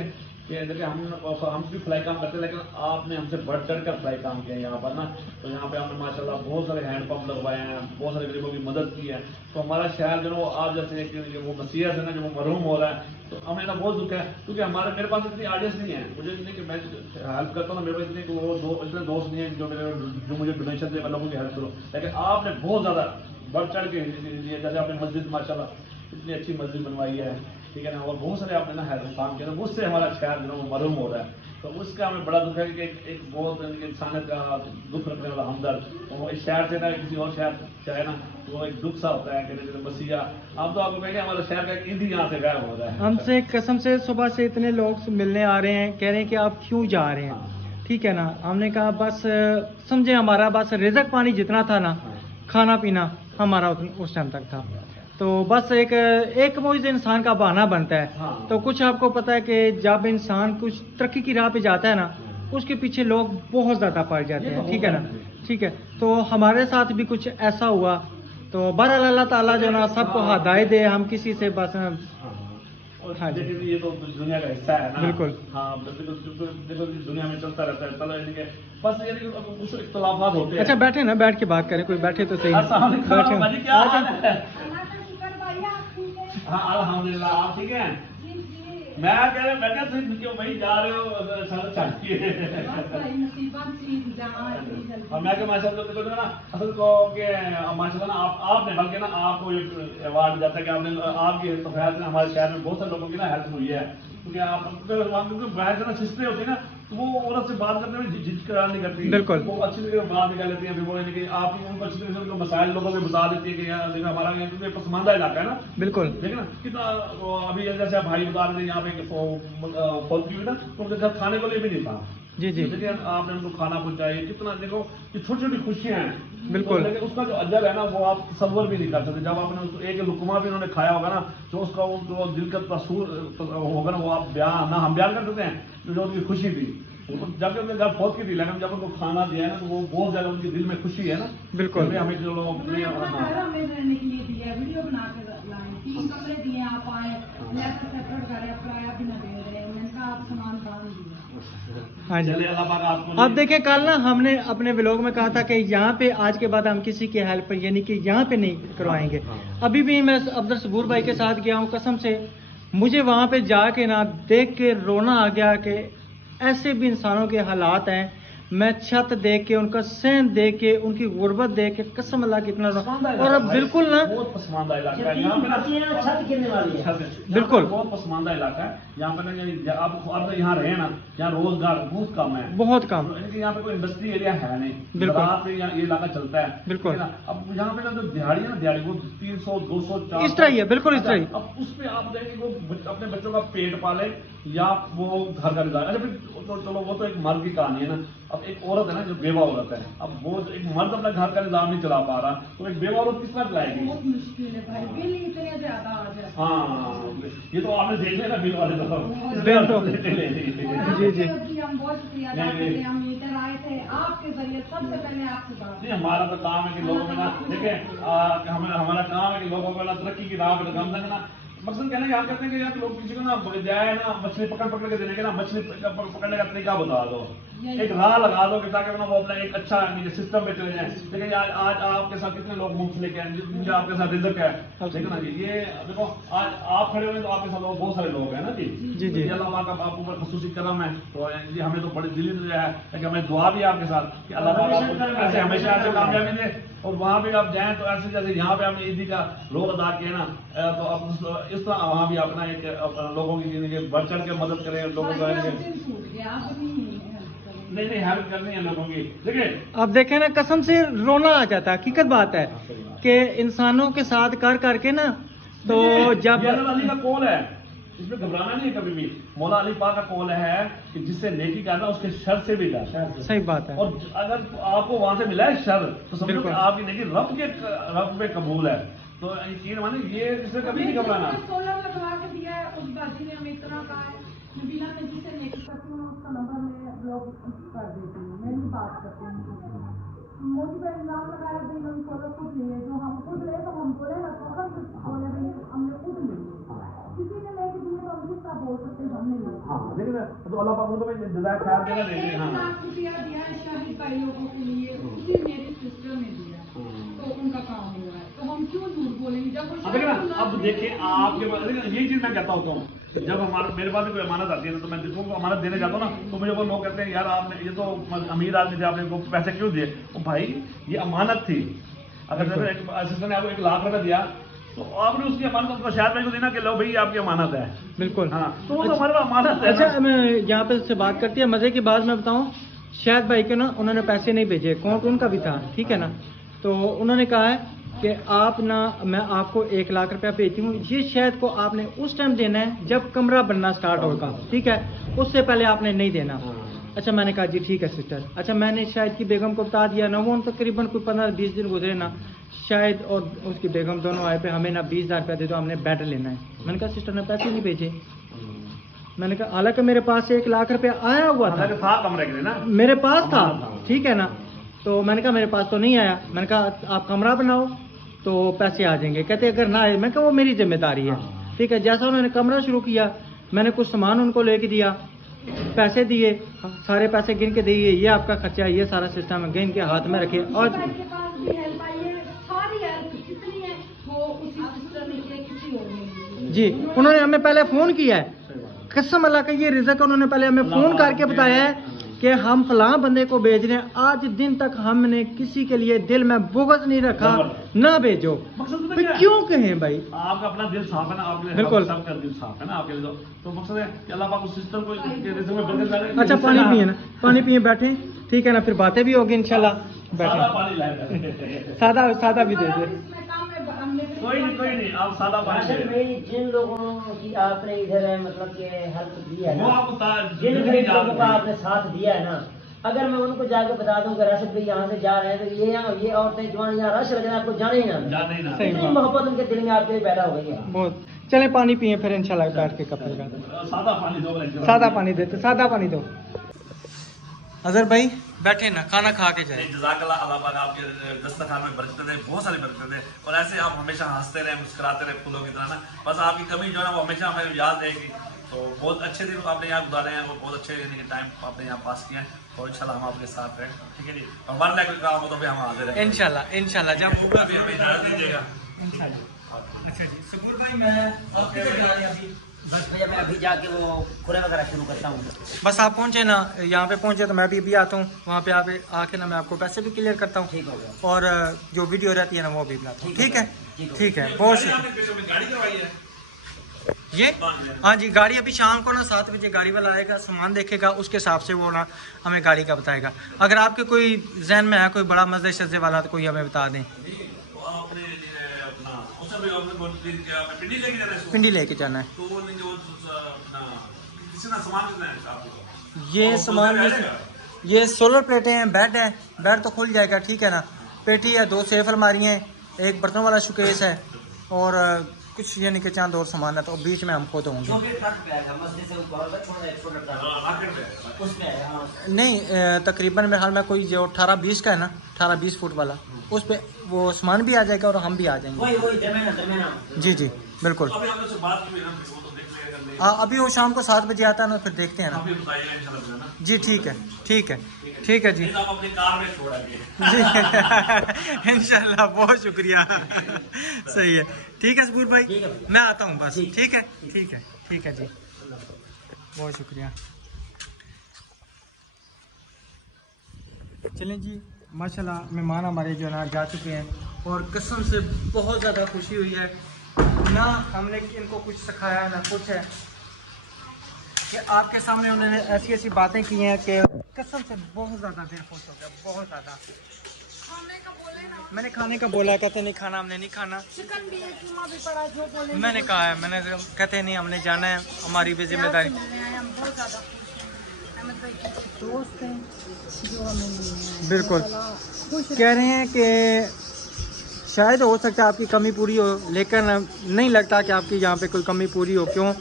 कि देखिए हम भी फ्लाई काम करते हैं, लेकिन आपने हमसे बढ़ चढ़ कर फ्लाई काम किया यहाँ पर ना। तो यहाँ पे हमने माशाल्लाह बहुत सारे हैंड पंप लगवाए हैं, बहुत सारे गरीबों की मदद की है। तो हमारा शहर जो आप जैसे वो मसीहा से ना जो महरूम हो रहा है, तो हमें ना बहुत दुख है, क्योंकि मेरे पास इतनी आइडियस नहीं है। मुझे नहीं कि मैं हेल्प करता हूँ, मेरे पास इतने वो इतने दोस्त नहीं है जो मुझे डोनेशन दे, लोगों की हेल्प करो। लेकिन आपने बहुत ज़्यादा बढ़ चढ़ के लिए, जैसे आपने मस्जिद माशाल्लाह इतनी अच्छी मस्जिद बनवाई है, ठीक है ना, और बहुत सारे आपने ना हेल्प काम किया, मुझसे हमारा शहर जो है मरूम हो रहा है। तो उसका हमें बड़ा दुख है कि एक बहुत इंसानियत का दुख रखने वाला हमदर्द, तो इस शहर से ना किसी और शहर चाहे ना, तो एक दुख सा होता है कि मसीहा हम तो आपको कहेंगे हमारे शहर का एक ईंधी यहाँ से गायब हो रहा है। हमसे कसम से सुबह से इतने लोग मिलने आ रहे हैं, कह रहे हैं कि आप क्यों जा रहे हैं, ठीक है ना। हमने कहा बस समझे हमारा बस रिज़्क पानी जितना था ना, खाना पीना हमारा उस टाइम तक था, तो बस एक मुझे इंसान का बहाना बनता है। हाँ। तो कुछ आपको पता है कि जब इंसान कुछ तरक्की की राह पे जाता है ना, उसके पीछे लोग बहुत ज़्यादा पड़ जाते हैं, ठीक है ना, ठीक है। तो हमारे साथ भी कुछ ऐसा हुआ। तो बहरहाल अल्लाह ताला जो ना सबको हिदायत दे, हम किसी से बस हाँ जी, ये तो दुनिया का हिस्सा है ना। बिल्कुल, हाँ देखो दुनिया में चलता रहता है, चलो यानी कि बस यानी कि कुछ इख्तिलाफात होते हैं। अच्छा बैठे ना, बैठ के बात करें, कोई बैठे तो सही। हाँ अल्हम्दुलिल्लाह, आप ठीक हैं? मैं कह रहा मैं क्यों भाई जा रहे हो और मैं क्या माशाल्लाह ना असल को के माशाल्लाह ना आपने बल्कि ना आपको एक अवार्ड जाता है कि आपने आपकी तो ख्याल से हमारे शहर में बहुत सारे लोगों की ना हेल्प हुई है, क्योंकि आप बाहर से ना सिस्टरें होती है ना, तो वो औरत से बात करने में झिझक नहीं करती, बिल्कुल, वो अच्छी तरीके से बात निकाल लेती है। फिर बोलेंगे कि आप उनको अच्छी तरीके से उनको मसाइल लोगों को बता देती है कि यार देखो हमारा ये पसमानदा इलाका है ना। बिल्कुल, देखिए ना कितना अभी जैसे आप भाई बता रहे थे यहाँ पे फौज की हुई ना, तो उनके घर खाने को लिए भी नहीं था। जी जी, देखिए आपने उनको खाना पहुंचाया, कितना देखो ये छोटी छोटी खुशियां हैं। बिल्कुल, तो लेकिन उसका जो अजर है ना वो आप तसव्वुर भी नहीं कर सकते। जब आपने एक लुकमा भी उन्होंने खाया होगा ना, तो उसका वो दिल का तस्वुर होगा ना, वो आप बयान ना हम बयान कर सकते हैं जो उनकी खुशी थी जब अपने घर फौज की थी। लेकिन जब उनको खाना दिया है ना, तो वो बहुत ज्यादा उनके दिल में खुशी है ना। बिल्कुल, हमें जो लोग रहने के लिए दिया, वीडियो बना के लाए, 3 कमरे दिए, आप आए, किराया भी ना दे रहे, मैंने कहा आप सामान काम दिया। हाँ जी। चलिए अल्लाह पाक आपको अब देखिए कल ना हमने अपने व्लॉग में कहा था कि यहाँ पे आज के बाद हम किसी की हेल्प यानी कि यहाँ पे नहीं करवाएंगे। अभी भी मैं अब्दुल सबूर भाई के साथ गया हूँ, कसम से मुझे वहाँ पे जाके ना देख के रोना आ गया कि ऐसे भी इंसानों के हालात हैं। मैं छत देख के, उनका सहन देख के, उनकी गुर्बत देख के कसम अल्लाह कितना और अब बिल्कुल ना बहुत पसमानदा इलाका है यहाँ पे ना, छत गिरने वाली है। बिल्कुल बहुत पसमानदा इलाका है यहाँ पे ना। आप यहाँ रहे ना, यहाँ रोजगार बहुत कम है, बहुत कम, यहाँ पे कोई इंडस्ट्री एरिया है नहीं, बिल्कुल रात में ये इलाका चलता है, बिल्कुल। अब यहाँ पे ना जो दिहाड़ी है ना, दिहाड़ी वो 300 200 400 इस तरह ही है, बिल्कुल इस तरह ही। अब उस पे आप देखेंगे वो अपने बच्चों का पेट पाले या वो घर का गुजारा। अच्छा फिर तो चलो वो तो एक मर्द की कहानी है ना। अब एक औरत है ना जो बेवा औरत है, अब वो एक मर्द अपना घर का निजाम नहीं चला पा रहा, तो एक बेवा औरत किस तरह चलाएगी? बहुत मुश्किल है भाई, बिल इतने ज्यादा आ जाते हैं। हाँ ये तो आपने देख लिया ना बिल वाले तो बिल तो जी जी हम बहुत शुक्रिया अदा करते हैं, हम इधर आए थे आपके जरिए, सबसे पहले आपसे बात। नहीं हमारा तो काम है कि लोगों में ना देखिए हमारा काम है कि लोगों को ना तरक्की की राह पे कम तक ना मकसद कहने का हम कहते हैं कि यार लोग किसी को ना जाए ना मछली पकड़ के देने के ना मछली पकड़ने का तरीका बता दो, एक राह लगा दो कि ताकि वो अपना एक अच्छा सिस्टम पे चले जाए। लेकिन आज आपके साथ कितने लोग मुफ्त लेके आए जिनके आपके साथ रिजक है, देखो ना ये देखो आज आप खड़े हुए तो आपके साथ बहुत सारे लोग हैं ना जी जी। अल्लाह का आपके ऊपर खसूसी करम है, तो ये हमें तो बड़ी दिली जो है कि हमें दुआ भी है आपके साथ कि अल्लाह पाक आपको ऐसे हमेशा ऐसे कामयाबी दे, और वहाँ पे आप जाएं तो ऐसे जैसे यहाँ पे हमने ईदी का रोल अदा किया ना, तो अब इस तरह वहाँ भी अपना एक लोगों की जिंदगी बढ़ चढ़ के मदद करें, लोगों को नहीं हेल्प करनी है लोगों की। देखिए अब देखें ना कसम से रोना आ जाता है, हकीकत बात है कि इंसानों के साथ कर करके ना, तो जब अली का कौल है, इसमें घबराना नहीं है कभी भी। मौला अली पाक का कौल है कि जिससे नेकी करना उसके शर से भी डर। सही बात है, और अगर आपको वहां से मिला है शर तो समझो कि आपकी नेकी रब पे कबूल है, तो यकीन माने ये इसमें कभी नहीं घबराना। सोलर लगवा के दिया है उस बाजी ने हमें इतना कहा है, बिना मैं जिससे नेकी करती हूँ उसका नंबर मैं ब्लॉक कर देती हूँ, मैं नहीं बात करती हूँ। मुझे पे इल्जाम लगाया भाई हम सोलर खुद नहीं है, जो हम खुद ले तो हम बोले ना तो हम बोले भाई हमने खुद नहीं, किसी ने लेके दिए तो हम कितना बोल सकते हैं हमने नहीं। हाँ लेकिन तो अल्लाह पाक उनको भी जज़ाए खैर देना देंगे। हाँ 1 लाख रुपया दिया है शाहिद भाई लोगों के लिए, उसी मेरी सिस्टर ने दिया, तो उनका काम हो रहा है, तो हम क्यों झूठ बोलेंगे जब वो अब देखिए आपके पास यही चीज मैं कहता होता हूँ, जब मेरे पास भी कोई अमानत आती है ना, तो मैं जिसको अमानत देने जाता हूँ ना, तो मुझे वो लोग कहते हैं यार आपने ये तो अमीर आदमी थे, आपने इनको पैसे क्यों दिए? तो भाई ये अमानत थी, अगर जैसे एक असिस्टेंट ने आपको 1 लाख रुपए दिया तो आपने उसकी अमानत को शायद भाई को देना कि लो भाई आपकी अमानत है। बिल्कुल हाँ तो वो तो हमारे पास अमानत है। अच्छा मैं यहाँ पे से बात करती है मजे की बात मैं बताऊँ, शायद भाई के ना उन्होंने पैसे नहीं भेजे, अकाउंट उनका भी था, ठीक है ना, तो उन्होंने कहा है कि आप ना मैं आपको 1 लाख रुपया भेजती हूँ, ये शायद को आपने उस टाइम देना है जब कमरा बनना स्टार्ट होगा, ठीक है, उससे पहले आपने नहीं देना। अच्छा मैंने कहा जी ठीक है सिस्टर। अच्छा मैंने शायद की बेगम को बता दिया ना, वो तकरीबन कोई 15-20 दिन गुजरे ना, शायद और उसकी बेगम दोनों आए पे हमें ना 20,000 रुपया दे दो, हमने बेड लेना है। मैंने कहा सिस्टर ने पैसे नहीं भेजे। मैंने कहा हालांकि मेरे पास 1 लाख रुपया आया हुआ था कमरे के लिए ना, मेरे पास था, ठीक है ना, तो मैंने कहा मेरे पास तो नहीं आया। मैंने कहा आप कमरा बनाओ तो पैसे आ जाएंगे। कहते अगर ना आए, मैं कहा वो मेरी जिम्मेदारी है, ठीक है। जैसा उन्होंने कमरा शुरू किया, मैंने कुछ सामान उनको लेके दिया, पैसे दिए, सारे पैसे गिन के दिए, ये आपका खर्चा, ये सारा सिस्टम गिन के हाथ में रखे। और जी उन्होंने हमें पहले फोन किया है, कसम अल्लाह का ये रिज़्क उन्होंने पहले हमें फोन करके बताया है कि हम फलां बंदे को भेज रहे हैं। आज दिन तक हमने किसी के लिए दिल में बुग़्ज़ नहीं रखा, ना भेजो। तो क्यों कहें भाई, आपका अपना दिल साफ है ना, आपके बिल्कुल सबका दिल साफ है ना आपके लिए, तो मकसद है कि अल्लाह पाक उस सिस्टम को में बरकत करे। अच्छा पानी पिए ना, पानी पिए, बैठे, ठीक है ना, फिर बातें भी होगी इंशाल्लाह। बैठे, सादा भी दे दे, कोई नहीं आप सादा पानी भाई। जिन लोगों की आपने इधर मतलब के हेल्प दी है ना, जिन लोगों का आपने साथ दिया है ना, अगर मैं उनको जाके बता दूं कि राशिद भाई यहाँ से जा रहे हैं, तो ये औरतें जवान यहाँ रश लग रहे हैं, आपको जाने ही ना, इतनी मोहब्बत उनके दिल में आपके पैदा हो गई है बहुत। चले पानी पिए फिर इंशाल्लाह बैठ के कपड़े का सादा पानी दो, सादा पानी देते, सादा पानी दो। अजहर भाई बैठे ना, खाना खा के जाए। जज़ाकल्लाह, अल्लाह पाक आपके दस्तरखान में बरकत दे, बहुत सारी बरकत दे, और ऐसे आप हमेशा हंसते रहे, मुस्कुराते रहे फूलों की तरह ना। बस आपकी कमी जो है ना वो हमेशा हमें याद रहेगी। तो बहुत अच्छे दिन आपने यहाँ गुजारे हैं, वो बहुत अच्छे यानी कि टाइम आपने यहाँ पास किया है, और इंशाल्लाह हम आपके साथ हैं, ठीक है जी। और हमारे लिए कोई काम हो तो भी हम हाजिर हैं इंशाल्लाह जब पूरा भी हमें इजाज़त दीजिएगा। अच्छा जी सबूर भाई, मैं आपके जा रहे हैं अभी। बस भैया मैं अभी जाके वो खुरे वगैरह शुरू करता हूँ। बस आप पहुँचे ना, यहाँ पे पहुँचे तो मैं भी आता हूँ, वहाँ पे आप आके ना मैं आपको पैसे भी क्लियर करता हूँ, ठीक हो गया। और जो वीडियो रहती है ना वो भी बनाता हूँ, ठीक है। ठीक है, बहुत शुक्रिया। गाड़ी करवाई है ये हाँ जी, गाड़ी अभी शाम को ना 7 बजे गाड़ी वाला आएगा, सामान देखेगा, उसके हिसाब से वो ना हमें गाड़ी का बताएगा। अगर आपके कोई जहन में है कोई बड़ा मजे शजे वाला तो कोई हमें बता दें। पिंडी लेके जाना है। ये सामान ये सोलर प्लेटें हैं, बेड है, बेड तो खुल जाएगा, ठीक है ना। पेटी है, 2 सेफ अलमारियाँ हैं, एक बर्तन वाला शोकेस है, और कुछ यानी कि चांद और सामान है, तो बीच में हम खुद होंगे। नहीं तकरीबन मेरे हाल में कोई जो 18-20 का है ना, 18-20 फुट वाला, उस पे वो सामान भी आ जाएगा और हम भी आ जाएंगे। जी जी बिल्कुल। अभी वो शाम को 7 बजे आता है ना, फिर देखते हैं ना जी। ठीक है ठीक है ठीक है जी जी इंशाल्लाह, बहुत शुक्रिया। सही है, ठीक है सबूर भाई, मैं आता हूँ बस। ठीक है ठीक है ठीक है जी, बहुत शुक्रिया। चलें जी, माशाल्लाह मेहमान हमारे जो है ना जा चुके हैं, और कसम से बहुत ज़्यादा खुशी हुई है ना। हमने इनको कुछ सिखाया ना कुछ है कि आपके सामने उन्होंने ऐसी ऐसी बातें की हैं कि कसम से बहुत ज़्यादा दिल खुश हो गया, बहुत ज़्यादा। मैंने खाने का बोला, कहते नहीं खाना, हमने नहीं खाना। चिकन भी है, कीमा भी पड़ा, जो बोले मैंने कहा है, मैंने कहते नहीं हमने जाना है, हमारी भी जिम्मेदारी। हम बहुत ज़्यादा खुश हैं, अहमद भाई के दोस्त हैं जो हमें मिले हैं। बिल्कुल कह रहे हैं कि शायद हो सकता है आपकी कमी पूरी हो, लेकिन नहीं लगता कि आपकी यहाँ पे कोई कमी पूरी हो। क्यों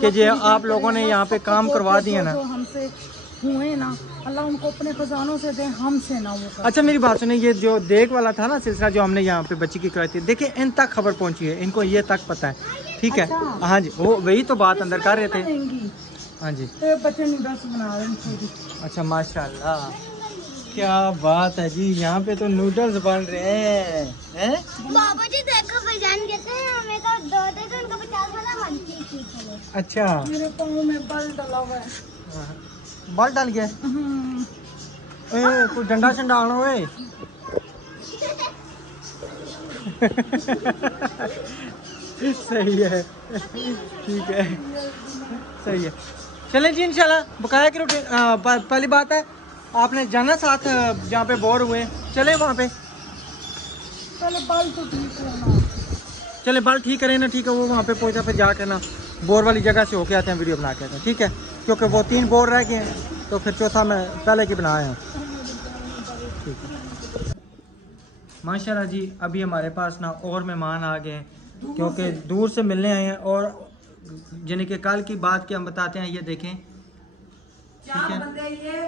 कि जो आप लोगों ने यहाँ पे काम करवा दिए ना, हमसे हुए ना, अल्लाह उनको अपने खजानों से दे, हमसे ना वो। अच्छा मेरी बात सुनिए, ये जो देख वाला था ना सिलसिला जो हमने यहाँ पे बच्ची की कराई थी, देखिए इन तक खबर पहुँची है, इनको ये तक पता है, ठीक है। हाँ जी, वो वही तो बात अंदर कर रहे थे। हाँ जी, बच्चे नूडल्स बना रहे हैं। अच्छा माशाल्लाह, क्या बात है जी, यहाँ पे तो नूडल्स बन रहे हैं। बाबा जी देखो भाईजान कहते हैं हमें तो 2 देते उनको 50 वाला मनती थी। अच्छा मेरे पाँव में बल डाला हुआ है। बल डाल गया, कोई डंडा शंडा आना हुए। सही है, ठीक है, सही है। चलें जी इंशाल्लाह बकाया की रोटी। पहली बात है आपने जाना साथ, जहाँ पे बोर हुए चले वहाँ पे, पहले बाल तो ठीक है, चले बाल ठीक करें ना, ठीक है। वो वहाँ पे पहुँचा, फिर जाकर ना बोर वाली जगह से होके आते हैं, वीडियो बना के आते हैं, ठीक है। क्योंकि वो 3 बोर रह गए हैं, तो फिर चौथा मैं पहले की बनाया है, ठीक है। माशाल्लाह जी, अभी हमारे पास ना और मेहमान आ गए हैं, क्योंकि दूर से मिलने आए हैं, और यानी कि कल की बात की हम बताते हैं। ये देखें, 4 बंदे ये,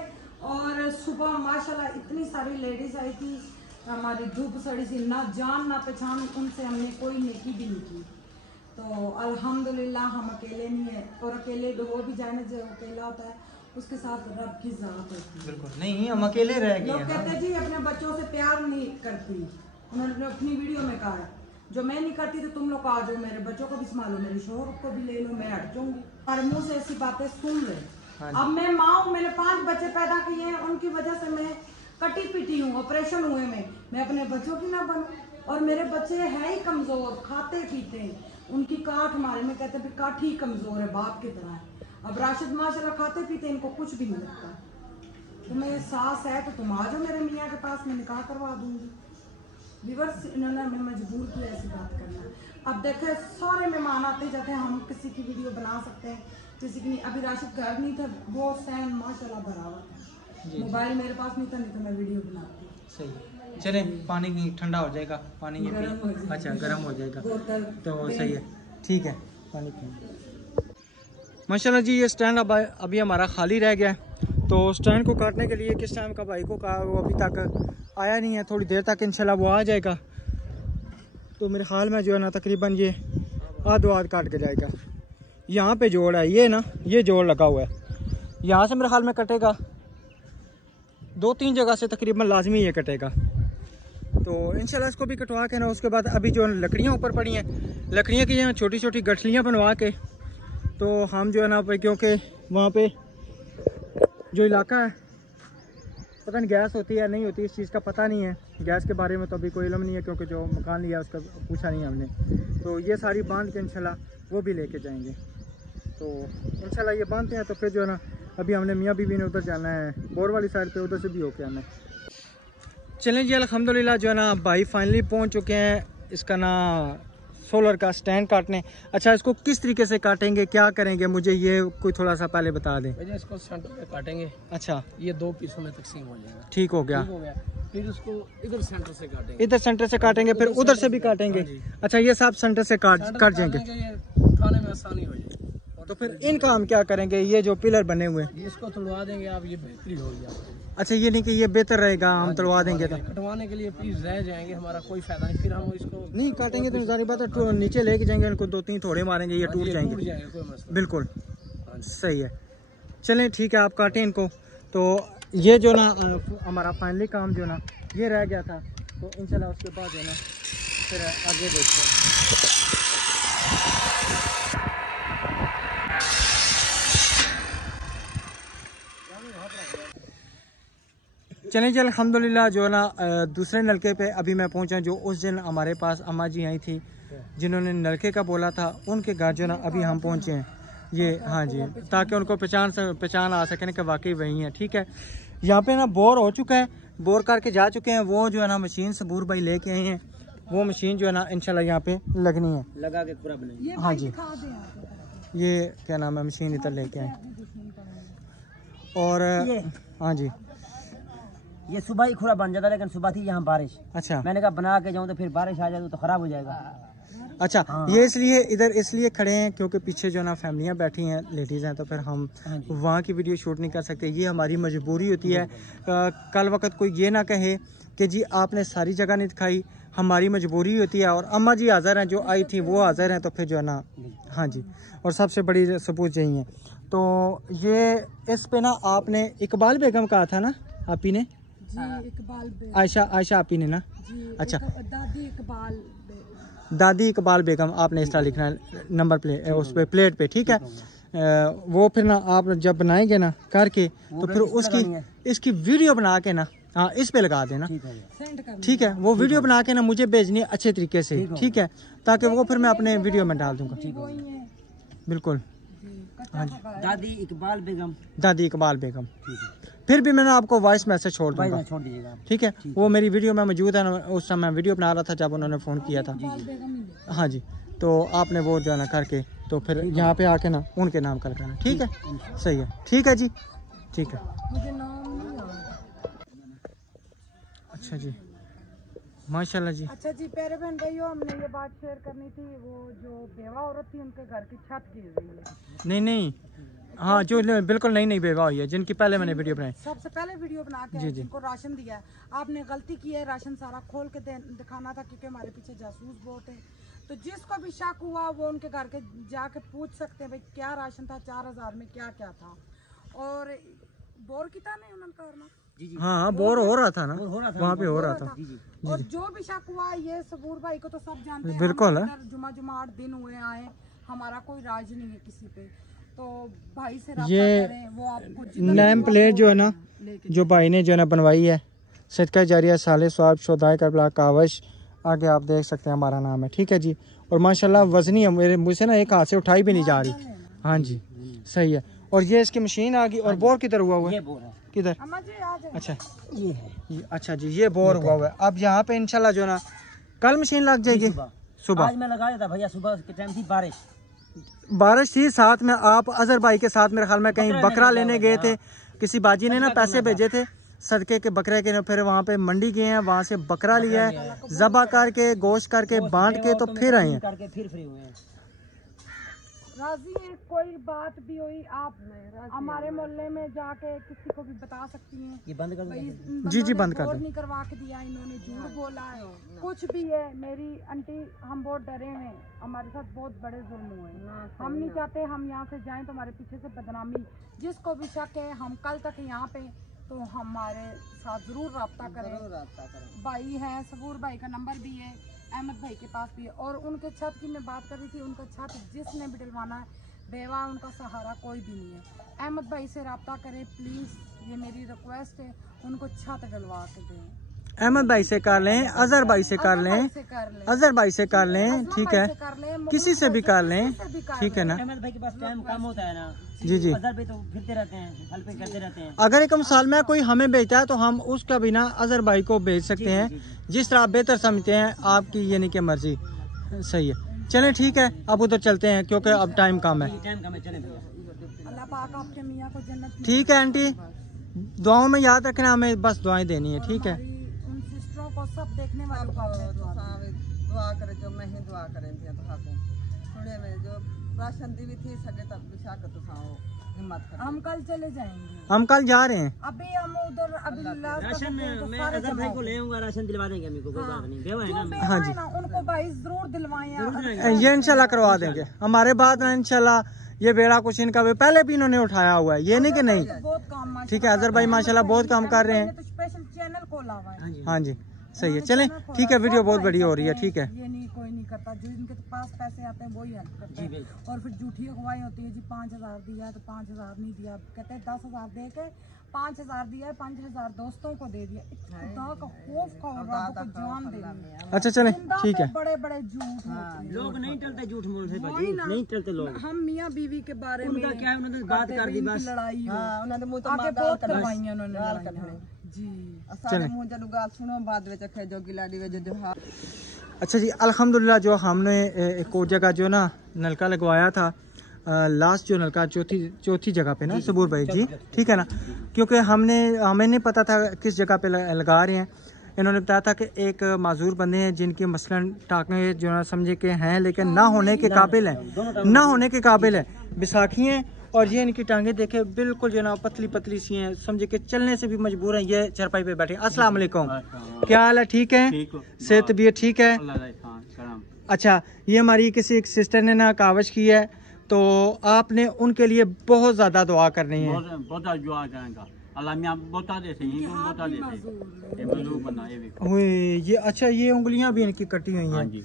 और सुबह माशाल्लाह इतनी सारी लेडीज आई थी, हमारी धूप सड़ी सी, ना जान ना पहचान, उनसे हमने कोई नेकी भी नहीं की। तो अल्हम्दुलिल्लाह हम अकेले नहीं है, और अकेले हो भी जाने जो अकेला होता है उसके साथ रब की ज़ात होती है। बिल्कुल नहीं, हम अकेले रह गए। लोग कहते हैं जी अपने बच्चों से प्यार नहीं करती, उन्होंने अपनी वीडियो में कहा है, जो मैं नहीं करती तो तुम लोग आ जाओ, मेरे बच्चों को भी संभालो, मेरे शोहर को भी ले लो, मैं हट जाऊंगी। और मुँह से ऐसी बातें सुन ले। अब मैं माँ हूँ, मैंने 5 बच्चे पैदा किए हैं, उनकी वजह से मैं कटी पीटी हूँ, ऑपरेशन हुए मैं अपने बच्चों की ना बनूं। और मेरे बच्चे है ही कमजोर, खाते पीते हैं, उनकी काठ हमारे में कहते हैं काठ ही कमजोर है, बाप की तरह है। अब राशिद माशाल्लाह खाते पीते, इनको कुछ भी नहीं लगता। तुम्हें सास है तो तुम आ जाओ मेरे मियाँ के पास, मैं निकाह करवा दूंगी। विवर्स इन्होंने हमें मजबूर किया ऐसी बात करना। अब देखे सारे मेहमान आते जाते हैं, हम किसी की वीडियो बना सकते हैं, किसी की नहीं। अभी राशिद घर नहीं था, वो सैन माशाल्लाह भरा हुआ था, मोबाइल मेरे पास नहीं था, नहीं तो मैं वीडियो बनाती। सही, चले पानी नहीं ठंडा हो जाएगा, पानी ये अच्छा गर्म हो जाएगा तो सही है, ठीक है, पानी पी। माशाल्लाह जी, ये स्टैंड अब अभी हमारा खाली रह गया है, तो स्टैंड को काटने के लिए किस टाइम का भाई को कहा, वो अभी तक आया नहीं है, थोड़ी देर तक इंशाल्लाह वो आ जाएगा। तो मेरे ख्याल में जो है ना तकरीबन ये आधो आध काट के जाएगा। यहाँ पे जोड़ है ये ना, ये जोड़ लगा हुआ है, यहाँ से मेरे ख्याल में कटेगा, 2-3 जगह से तकरीबन लाजमी ये कटेगा। तो इंशाल्लाह इसको भी कटवा के ना उसके बाद अभी जो लकड़ियाँ ऊपर पड़ी हैं, लकड़ियाँ की यहाँ छोटी छोटी गठलियाँ बनवा के तो हम जो है ना, क्योंकि वहाँ पे जो इलाका है पता नहीं गैस होती है नहीं होती, इस चीज़ का पता नहीं है, गैस के बारे में तो अभी कोई इल्म नहीं है क्योंकि जो मकान लिया उसका पूछा नहीं हमने। तो ये सारी बांध के इंशाल्लाह वो भी लेके जाएंगे। तो इंशाल्लाह ये बांधते हैं तो फिर जो है ना अभी हमने मियाँ बीवी ने उधर जाना है, बोर वाली साइड पे, उधर से भी होके आना है। चलें जी अल्हम्दुलिल्लाह जो है ना भाई फाइनली पहुँच चुके हैं इसका ना सोलर का स्टैंड काटने। अच्छा इसको किस तरीके से काटेंगे, क्या करेंगे, मुझे ये कोई थोड़ा सा पहले बता दें। भैया इसको सेंटर पे काटेंगे। अच्छा ये 2 पीसों में तकसीम हो जाएगा। ठीक हो गया। फिर उसको इधर सेंटर से काटेंगे, इधर सेंटर से काटेंगे, फिर उधर से भी काटेंगे। अच्छा ये सब सेंटर से कट जाएंगे, उठाने में आसानी हो जाएगी। तो फिर इनका हम क्या करेंगे, ये जो पिलर बने हुए हैं इसको तुड़वा देंगे आप, ये बेहतरी होगी आपको। अच्छा ये नहीं कि ये बेहतर रहेगा हम तुड़वा देंगे तो कटवाने के लिए पीस रह जाएंगे, हमारा कोई फायदा नहीं, फिर हम इसको नहीं काटेंगे तो सारी बात है, नीचे लेके जाएंगे इनको, 2-3 थोड़े मारेंगे ये टूट जाएंगे। कोई मसला बिल्कुल सही है। चलें ठीक है आप काटें इनको। तो ये जो ना हमारा फाइनली काम जो ना ये रह गया था, तो इंशाल्लाह उसके बाद जो ना फिर आगे देखते हैं। चलें जी अल्हम्दुलिल्लाह जो है ना दूसरे नलके पे अभी मैं पहुंचा, जो उस दिन हमारे पास अम्मा जी आई थी जिन्होंने नलके का बोला था, उनके घर जो ना अभी हम पहुंचे हैं। ये हाँ जी, ताकि उनको पहचान आ सके कि वाकई वही है। ठीक है, यहाँ पे ना बोर हो चुका है, बोर करके जा चुके हैं, वो जो है ना मशीन सबूर भाई लेके आए हैं, वो मशीन जो है ना इंशाल्लाह यहाँ पे लगनी है, लगा के पूरा बनेगी। हाँ जी ये क्या नाम है मशीन इधर लेके आए। और हाँ जी ये सुबह ही खुरा बन जाता, लेकिन सुबह थी यहाँ बारिश। अच्छा मैंने कहा बना के जाऊँ तो फिर बारिश आ जाए तो खराब हो जाएगा। अच्छा ये इसलिए इधर इसलिए खड़े हैं क्योंकि पीछे जो ना फैमिलियाँ बैठी हैं, लेडीज़ हैं, तो फिर हम वहाँ की वीडियो शूट नहीं कर सकते, ये हमारी मजबूरी होती है। कल वक्त कोई ये ना कहे कि जी आपने सारी जगह नहीं दिखाई, हमारी मजबूरी होती है। और अम्मा जी हाज़िर हैं, जो आई थी वो हाज़िर हैं, तो फिर जो है ना हाँ जी, और सबसे बड़ी सबूत यही है। तो ये इस पे ना आपने इकबाल बेगम कहा था ना आप ही ने, आयशा आपी ने ना, अच्छा दादी इकबाल बेगम आपने इस तरह लिखना है नंबर प्लेट उस पे प्लेट पे। ठीक है, वो फिर ना आप जब बनाएंगे ना करके तो फिर उसकी इसकी वीडियो बना के ना हाँ इस पे लगा देना। ठीक है, वो वीडियो बना के ना मुझे भेजनी है अच्छे तरीके से। ठीक है, ताकि वो फिर मैं अपने वीडियो में डाल दूंगा। बिल्कुल हाँ जी, दादी इकबाल बेगम। फिर भी मैंने आपको वॉइस मैसेज छोड़ दूंगा, छोड़ दीजिएगा। ठीक है, वो मेरी वीडियो में मौजूद है, उस समय वीडियो बना रहा था जब उन्होंने फ़ोन किया था। हाँ जी, तो आपने वो जो है ना करके तो फिर यहाँ पे आके ना उनके नाम का लगाना। ठीक है, सही है, ठीक है जी, ठीक है। अच्छा जी, माशाल्लाह जी। अच्छा जी, प्यारे बहन भाइयों, हमने ये बात शेयर करनी थी, वो जो बेवा औरत थी उनके घर की छत गिर रही है। नहीं हाँ, जो बिल्कुल नई बेवा हुई है, जिनकी पहले मैंने वीडियो बनाई, सबसे पहले वीडियो बना के जिनको राशन दिया है, आपने गलती की है, राशन सारा खोल के दिखाना था, क्योंकि हमारे पीछे जासूस बहुत है। तो जिसको भी शक हुआ वो उनके घर के जाके पूछ सकते हैं भाई क्या राशन था, 4000 में क्या क्या था। और बोर किता नहीं उन्होंने करना, हाँ बोर हो रहा था ना, वहाँ पे हो रहा था। और जो भी शक हुआ ये सबूर भाई को तो सब जानते हैं, बिल्कुल जुमा 8 दिन हुए आए, हमारा कोई राज नहीं है किसी पे। तो भाई से ये वो आपको नेम प्लेट जो है ना, जो भाई ने जो है ना बनवाई है, सदका जारिया साले स्वाब शोदाय करबला कावश, आगे आप देख सकते हैं हमारा नाम है। ठीक है जी, और माशाल्लाह वजनी है, मेरे मुझसे ना एक हाथ से उठाई भी नहीं जा रही। हाँ जी सही है। और ये इसकी मशीन आ गई। और बोर किधर हुआ हुआ है, किधर? अच्छा ये है, अच्छा जी, ये बोर हुआ हुआ है। अब यहाँ पे इंशाल्लाह जो ना कल मशीन लग जाएगी। सुबह आज मैं लगा था भैया, सुबह के टाइम थी बारिश थी, साथ में आप अजहर भाई के साथ मेरे ख्याल में कहीं बकरा लेने गए थे, किसी बाजी ने ना पैसे भेजे थे सदके के बकरे के, फिर वहाँ पे मंडी गए हैं, वहाँ से बकरा लिया है, जबा करके गोश्त करके बांट के तो फिर आए हैं। राजी है, कोई बात भी हुई आप हमारे मोहल्ले में जाके किसी को भी बता सकती हैं। ये बंद कर दो। जी बंद कर दो। नहीं करवा के दिया, इन्होंने झूठ बोला है, कुछ भी है। मेरी आंटी, हम बहुत डरे हैं, हमारे साथ बहुत बड़े जुल्म हुए। हम नहीं चाहते हम यहाँ से जाएं तो हमारे पीछे से बदनामी। जिसको भी शक है हम कल तक यहाँ पे तो हमारे साथ जरूर रब्ता करें। भाई हैं, सबूर भाई का नंबर भी है, अहमद भाई के पास भी है। और उनके छत की मैं बात कर रही थी, उनका छत जिसने भी डलवाना है, बेवा उनका सहारा कोई भी नहीं है। अहमद भाई से रब्ता करें प्लीज़, ये मेरी रिक्वेस्ट है, उनको छत डलवा के दें। अहमद भाई से कर लें, अजहर भाई से कर लें, अजहर भाई से कर लें, ठीक है, किसी से भी कर लें, ठीक है ना। अहमद भाई के पास टाइम कम होता है ना। जी अजहर भाई तो फिरते रहते हैं, हेल्प करते रहते हैं। अगर एक साल में कोई हमें भेजता है तो हम उसका बिना अजहर भाई को भेज सकते हैं, जिस तरह आप बेहतर समझते हैं, आपकी यानी कि मर्जी। सही है, चलें ठीक है, अब उधर चलते हैं क्योंकि अब टाइम कम है। अल्लाह पाक आपके मियां को जन्नत। ठीक है आंटी, दुआओं में याद रखना, हमें बस दुआएं देनी है, ठीक है। उन सिस्टरों को, सब देखने वालों को दुआ करे, जो मैं ही दुआ करें थी तो हाको थोड़े में जो राशन दी भी थी सके तब विशा कर तो हिम्मत कर। हम कल चले जाएंगे, हम कल जा रहे हैं। अभी हम उधर अभी राशन मैं अजहर भाई को ले आऊंगा, राशन दिलवा देंगे हमें को, कोई बात नहीं। बेवा है ना। हाँ जी, उनको भाई जरूर दिलवाएं, ये इंशाल्लाह करवा देंगे। हमारे बाद ना इंशाल्लाह ये बेड़ा कुछ इनका भी पहले भी इन्होंने उठाया हुआ है, ये नहीं कि नहीं। बहुत काम, ठीक है, अजहर भाई माशाल्लाह बहुत काम कर रहे हैं। स्पेशल चैनल खोला हुआ है। हाँ जी, सही है, चलें ठीक है, वीडियो बहुत बड़ी हो रही है, ठीक है। ये नहीं, कोई नहीं करता, जो इनके पास पैसे आते हैं वही हेल्प करते हैं। और फिर झूठी अगुवाई होती है, जी 5000 दिया है तो 5000 नहीं दिया, कहते हैं 10,000 दे के 5000 दिया है, 5000 दोस्तों को दे दिया। खुदा का खौफ खाओ, रब को जान दे। अच्छा चलें ठीक है। बड़े बड़े झूठ होते हैं, लोग नहीं टलते झूठ मूठ से भाई, नहीं टलते लोग। हम मियाँ बीवी के बारे में उनका क्या है, उन्होंने बात कर दी बस। लड़ाई हो, उन्होंने मुंह तो आगे बहुत करवाइयां उन्होंने जी। सारे मुंह जनु गाल सुनो बाद में चखे जो गिलाड़ी वे जो हां। अच्छा जी, अल्हम्दुलिल्लाह जो हमने एक और जगह जो ना नलका लगवाया था, लास्ट जो नलका चौथी जगह पे ना सबूर भाई जी, ठीक है ना, क्योंकि हमें नहीं पता था किस जगह पे लगा रहे हैं। इन्होंने बताया था कि एक माजूर बंदे हैं जिनकी मसलन टाँगे जो ना समझे के हैं लेकिन ना होने के काबिल हैं, ना होने के काबिल है, बैसाखी हैं। और ये इनकी टांगे देखे बिल्कुल जो ना पतली पतली सी हैं, समझे कि चलने से भी मजबूर हैं। ये चरपाई पे बैठे। अस्सलाम वालेकुम, क्या हाल है? ठीक है, सेहत तबीयत ठीक है? अच्छा, ये हमारी किसी एक सिस्टर ने ना कावश की है, तो आपने उनके लिए बहुत ज्यादा दुआ करनी है। बहुत दुआ करेंगे, अल्लाह मियां बता देते हैं, इनको बता देते हैं, ये मजदूर बना ये भी। ओए ये अच्छा, ये उंगलियां भी इनकी कटी हुई हैं।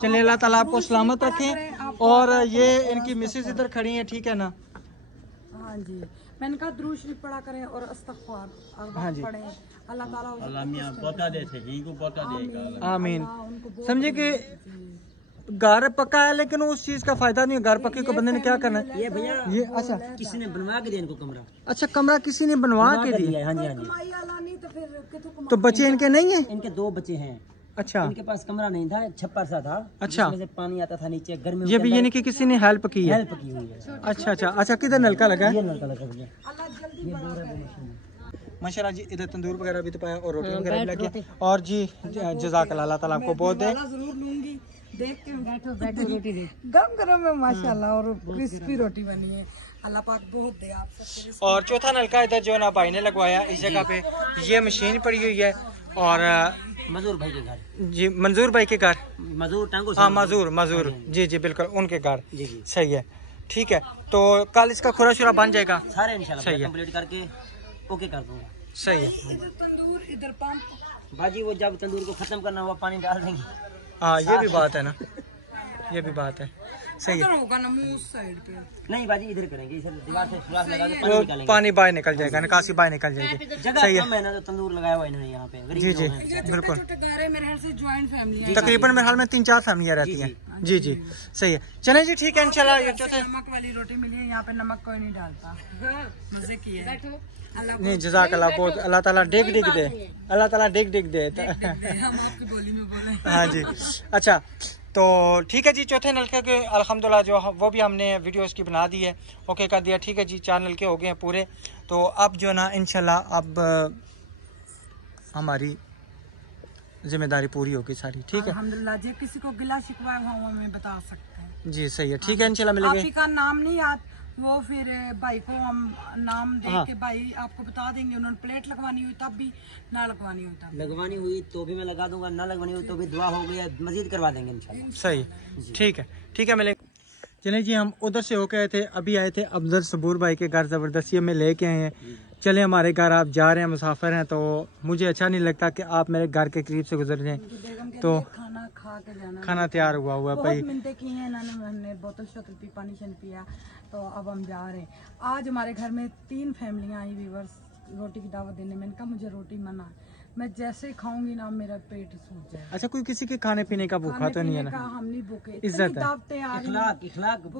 चलिए अल्लाह ताला आपको सलामत रखें। और ये इनकी मिसेज इधर खड़ी हैं, ठीक है ना। हाँ जी, मैंने कहा दुरूद शरीफ पढ़ा करें और इस्तग़फ़ार हाँ जी, पढ़ें। अल्लाह ताला अल्लाह मियां बता देते हैं, इनको बता देगा। आमीन। समझे कि घर पक्का है लेकिन उस चीज का फायदा नहीं है। घर पक्के को बंदे ने क्या करना है? ये भैया ये अच्छा किसी ने बनवा के दिया इनको कमरा। अच्छा, कमरा किसी ने बनवा के दिया? हाँ जी, हाँ जी। कमाई वाला नहीं तो फिर तो बच्चे इनके नहीं है? इनके 2 बच्चे हैं। अच्छा, इनके पास कमरा नहीं था, छप्पर सा था। अच्छा, जिसमें से पानी आता था नीचे, गर्मी ये भी यानी कि किसी ने हेल्प की है? हेल्प की हुई है। अच्छा अच्छा अच्छा, किधर नलका लगा है? ये नलका लगा भैया। माशाल्लाह जी, इधर तंदूर वगैरह भी तो पाया और रोटी वगैरह भी लगी। और जी जज़ाकल्लाह, अल्लाह ताला आपको बहुत दे। जरूर लूंगी, देख के बैठो रोटी दे, गरम गरम है माशाल्लाह, और क्रिस्पी रोटी बनी है। अल्लाह पाक बहुत दे आप सबको। और चौथा नलका इधर जो है ना भाई ने लगवाया इस जगह पे। ये मशीन पड़ी हुई है और मजदूर भाई के घर जी, मंजूर भाई के घर, मजदूर टांगो। हाँ मजूर जी जी बिल्कुल, उनके घर। जी जी, सही है, ठीक है। तो कल इसका खुरा शुरा बन जाएगा सारे इंशाल्लाह सही है, कंप्लीट करके ओके कर दूंगा। सही है इधर तंदूर, इधर पंप। बाजी वो जब तंदूर को खत्म करना हुआ पानी डाल देंगे। हाँ, ये भी बात है ना, ये भी बात है, सही है। होगा ना मुंह उस साइड पे। नहीं बाजी इधर करेंगे, इधर दीवार से सुराख लगा के पानी वो निकालेंगे। पानी बाहर निकल जाएगा, निकासी बाहर निकल जाएगी। जगह सही है, कम है ना, तो तंदूर लगाया हुआ इन्होंने यहाँ पे। जी जी बिल्कुल। छोटे घर है मेरे ख्याल से, ज्वाइंट फैमिली है तकरीबन मेरे हाल में 3-4 फैमिलियाँ रहती हैं। जी जी सही है, चले जी ठीक है इंशाल्लाह। ये चौथे नमक वाली रोटी मिली है, यहाँ पे नमक कोई नहीं डालता। मजे की है। नहीं, जज़ाकल्लाह बहुत, अल्लाह ताला डिग दे, अल्लाह ताला डिग दे। हम आपकी बोली में बोले। हाँ जी, अच्छा तो ठीक है जी। चौथे नलके के अल्हम्दुलिल्लाह जो वो भी हमने वीडियोस की बना दी है, ओके कर दिया। ठीक है जी, 4 नलके हो गए हैं पूरे। तो अब जो ना इंशाल्लाह अब हमारी जिम्मेदारी पूरी होगी सारी। ठीक है, अल्हम्दुलिल्लाह। जो किसी को गिला शिकवा है वो हमें बता सकते हैं। जी सही है, ठीक है, इंशाल्लाह मिलेंगे। आप ही का नाम नहीं याद, वो फिर भाई को हम नाम दे के भाई आपको बता देंगे। उन्होंने प्लेट लगवानी हुई तब भी, ना लगवानी हुई तब। लगवानी हुई तो भी मैं लगा दूंगा, ना लगवानी हुई तो भी दुआ हो गई, मजीद करवा देंगे इंशाल्लाह। सही, ठीक है, ठीक है, मिलेंगे। चले जी, हम उधर से होके आए थे, अभी आए थे अफजल सबूर भाई के घर, ज़बरदस्ती हमें लेके आए हैं। चले हमारे घर, आप जा रहे हैं, मुसाफिर हैं, तो मुझे अच्छा नहीं लगता कि आप मेरे घर के करीब से गुजर जाएं। तो खाना खा के जाना, खाना तैयार हुआ है भाई, मिनटें की हैं इन्होंने, हमने बोतल शोतल पी, पानी शन पिया, तो अब हम जा रहे हैं। आज हमारे घर में 3 फैमिलियाँ आई व्यूअर्स रोटी की दावत देने। मैंने कहा मुझे रोटी मना, मैं जैसे ही खाऊंगी ना मेरा पेट सूज जाए। अच्छा, कोई किसी के खाने पीने का भूखा तो नहीं है ना? हम नहीं भूखे, इज्जत है, दावतें आ रही,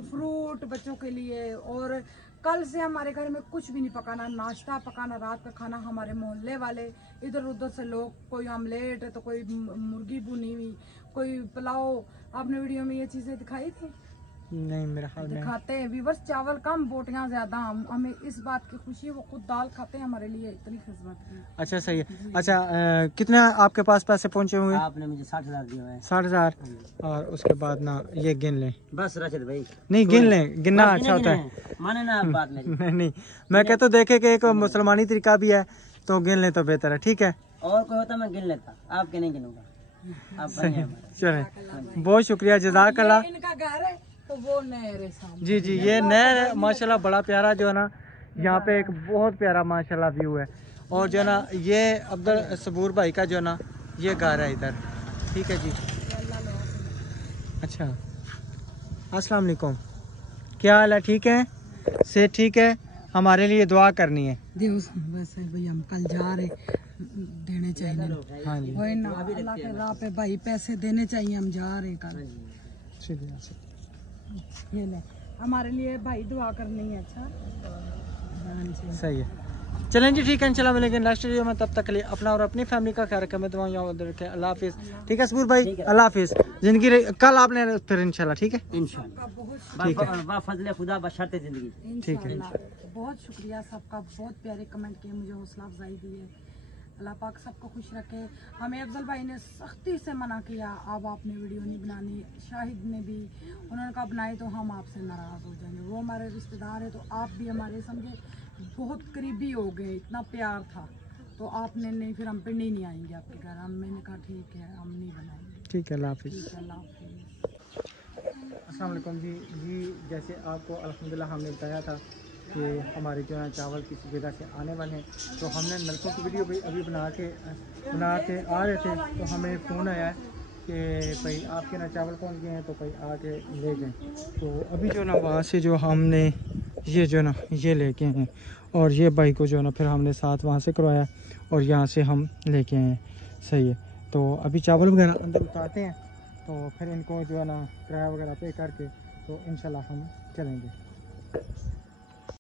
फ्रूट बच्चों के लिए। और कल से हमारे घर में कुछ भी नहीं पकाना, नाश्ता पकाना, रात का खाना। हमारे मोहल्ले वाले इधर उधर से लोग, कोई ऑमलेट तो कोई मुर्गी भुनी हुई, कोई पुलाव। आपने वीडियो में ये चीजें दिखाई थी? नहीं, मेरा ख्याल में दिखाते हैं व्यूअर्स, चावल कम बोटियां ज्यादा। हमें इस बात की खुशी है, वो खुद दाल खाते हैं, हमारे लिए इतनी खिदमत की। अच्छा सही है। अच्छा, कितने आपके पास पैसे पहुंचे हुए? आपने मुझे 60,000 दिए हुए हैं। 60,000, और उसके बाद ना ये गिन लें। बस राशिद भाई, नहीं गिन लें, गिनना अच्छा होता है, माने ना आप बात मेरी। नहीं, मैं कहता हूँ देखे कि एक मुसलमानी तरीका भी है, तो गिन लें तो बेहतर है, ठीक है। और कोई होता मैं गिन लेता, आपके नहीं गिनूंगा। आप सही, चलें, बहुत शुक्रिया, जज़ाकल्लाह। इनका घर है तो वो नहर है सामने। जी जी, ये नहर है माशाल्लाह, बड़ा प्यारा जो है ना, यहाँ पे एक बहुत प्यारा माशाल्लाह व्यू है। और जो है ना, ये अब्दुल सबूर भाई का जो है ना, ये घर है इधर, ठीक है जी। अच्छा, अस्सलाम वालेकुम, क्या हाल है? ठीक है, से ठीक है, हमारे लिए दुआ करनी है। बस भाई, हम कल जा रहे, देने चाहिए। हाँ जी, वही ना, अल्लाह के राह पे भाई पैसे देने चाहिए, हम जा रहे कल। ये ले, हमारे लिए भाई दुआ करनी है। अच्छा सही है, चलें जी, ठीक है, इंशाल्लाह मिलेंगे नेक्स्ट वीडियो में। तब तक के लिए अपना और अपनी फैमिली का ख्याल रखें, मैं दुआ उधर रखें। अल्लाह हाफिज़, ठीक है सबूर भाई, अल्लाह हाफिज़। जिंदगी कल आपने फिर इंशाल्लाह, ठीक है, इंशाल्लाह फजले खुदा बशर्ते जिंदगी। ठीक है, बहुत शुक्रिया सबका, बहुत प्यारे कमेंट किए, मुझे हौसला अफजाई दी है। अल्लाह पाक सबको खुश रखे। हमें अफजल भाई ने सख्ती से मना किया, अब आपने वीडियो नहीं बनानी। शाहिद ने भी, उन्होंने कहा बनाए तो हम आपसे नाराज़ हो जाएंगे। वो हमारे रिश्तेदार है, तो आप भी हमारे समझे बहुत करीबी हो गए, इतना प्यार था, तो आपने नहीं, फिर हम पिंडी नहीं आएंगे आपके घर। हम, मैंने कहा ठीक है, हम नहीं बनाएंगे। ठीक है, अल्लाह हाफिज़। ठीक है, अल्लाह हाफिज़। अस्सलाम वालेकुम जी, जैसे आपको अल्हम्दुलिल्लाह हमने बताया था कि हमारे जो है चावल किसी जगह से आने वाले हैं, तो हमने नलकों की वीडियो भी अभी बना के आ रहे थे, तो हमें फ़ोन आया है कि भाई आपके ना चावल पहुंच गए हैं, तो भाई आके ले जाएं। तो अभी जो ना वहाँ से जो हमने ये जो ना ये लेके आए हैं, और ये भाई को जो ना फिर हमने साथ वहाँ से करवाया, और यहाँ से हम लेके आए हैं। सही है, तो अभी चावल वगैरह अंदर उतारते हैं, तो फिर इनको जो है ना किराया वगैरह पे करके तो इंशाल्लाह हम चलेंगे।